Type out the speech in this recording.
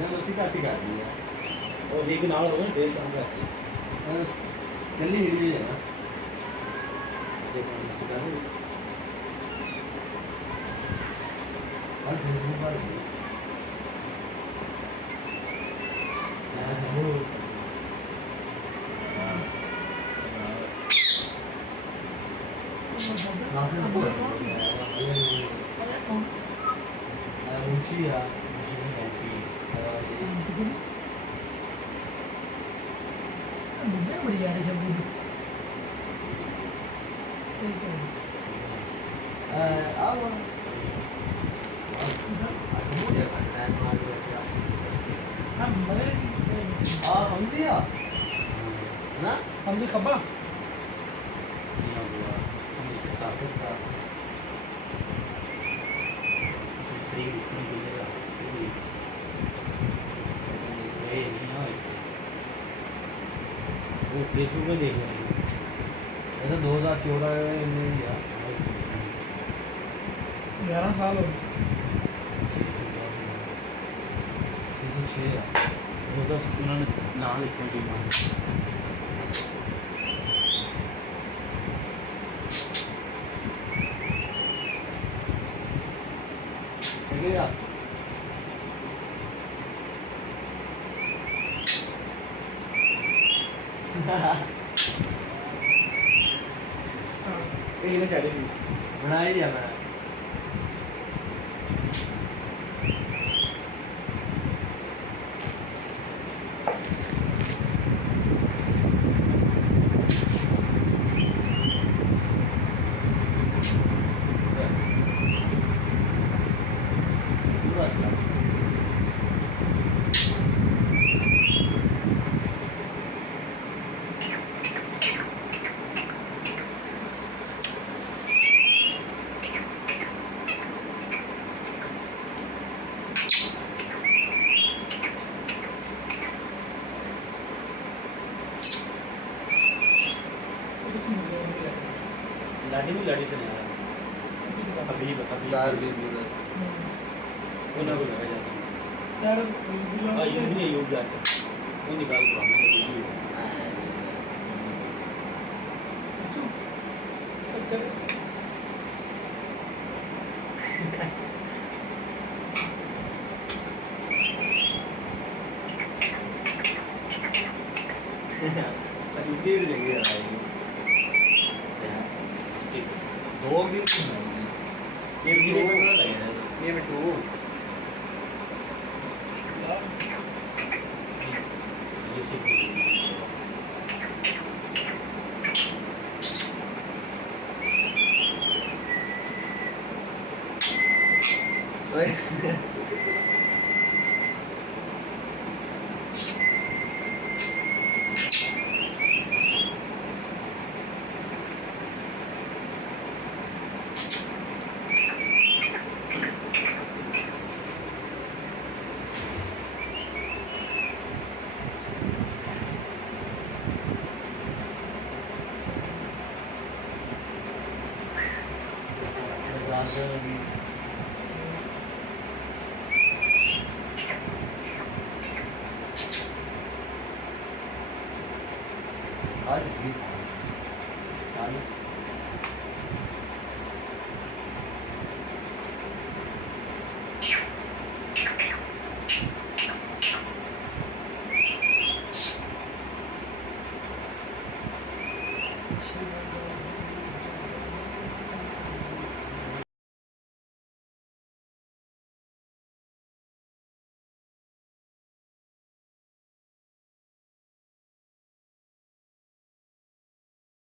ਇਹਨਾਂ ਲੋਕੀ ਘੱਟ ਹੀ ਕਰਦੀ ਆ ਉਹ ਲੀਗ ਨਾਲ ਹੋਵੇ ਬੇਸ ਕੰਮ ਕਰਦੀ ਜਲਦੀ ਹਿੱਲੀ ਜਾਣਾ ਜੇ ਕੰਮ ਸਿੱਧਾ ਨਹੀਂ और फेसबुक पर वो 나한테 뭐야? 뭉치야, 뭉치는 여기. मुझे बढ़िया है जब आवा हमदिया ना हमदी खब्बा ਇਹਨਾਂ ਬੁਆ हम ताकत का ਸਟ੍ਰੀਮ ਨੂੰ ਮਿਲੇਗਾ ਇਹ ਨਹੀਂ ਹੋਏ ਉਹ ਫੇਸਬੁੱਕ ਤੇ ਦੇਖ ਰਹੇ ये तो 2014 में ही है 11 साल हो गए 6 है ਉਹਦਾ ਉਹਨਾਂ ਨੇ ਨਾਂ ਲਿਖਿਆ ਟੀਮਾਂ ठीक है ਇਹ ਨਾ ਚਾਹੀਦੀ बनाई दिया मैं ਲਾਡੀ ਨੂੰ ਲਾਡੀ ਸੁਣਿਆ ਹਬੀਬ चार भी ਉਹਨਾਂ ਕੋਲ ਲਗਾ ਜਾਂਦਾ यार ਆ ਯੂ ਨਹੀਂ ਯੂ ਜਾ ਉਹ ਨਿਕਾਲ ਪਾਉਂਦਾ ਵੀਡੀਓ अजूबी भी लगी है दो दिन ਇਹ ਵੀਡੀਓ ਬਣਾ ਲਿਆ ये में टू ये से रात